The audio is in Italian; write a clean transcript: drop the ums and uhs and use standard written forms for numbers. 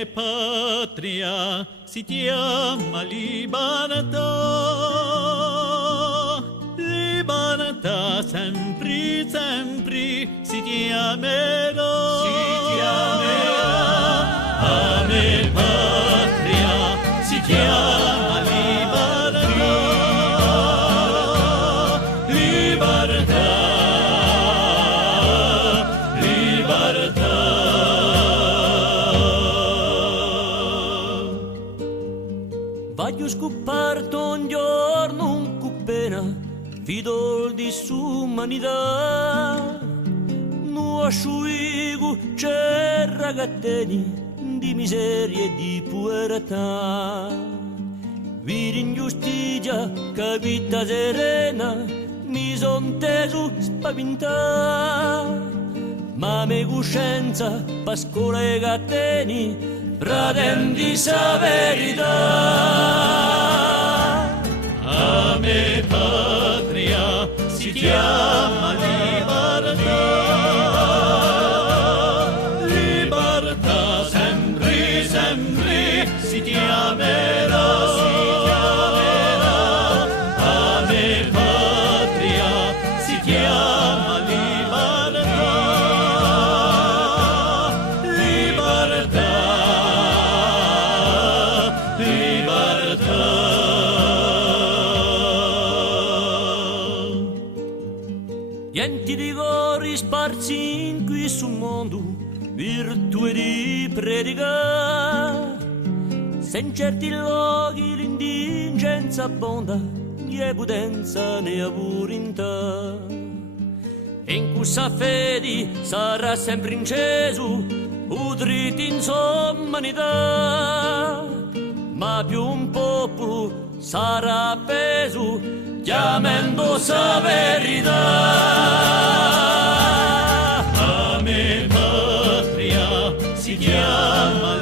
me patria si chiama libertà, libertà sempre, sempre si chiamerà, a me patria si chiama libertà, libertà, libertà. Voglio scoperto un giorno un cuppena, fidol di sumanità. Nu asciuigu c'è ragazzini di miseria e di puerità. Vidi ingiustizia, capita serena, mi son teso spaventà. Ma me coscienza, pascola e gatteni, pretendi sa verità. A me patria si chiama libertà, libertà sempre, sempre si chiamerà, a me patria si chiama libertà, libertà, libertà. Niente di cori sparsi in questo mondo, virtù di predicare. Se in certi luoghi l'indigenza abbonda, né potenza né purità. E in questa fede sarà sempre inceso il dritto in somanità. Ma più un popolo sarà appeso, chiamando sa verità. A me patria si chiama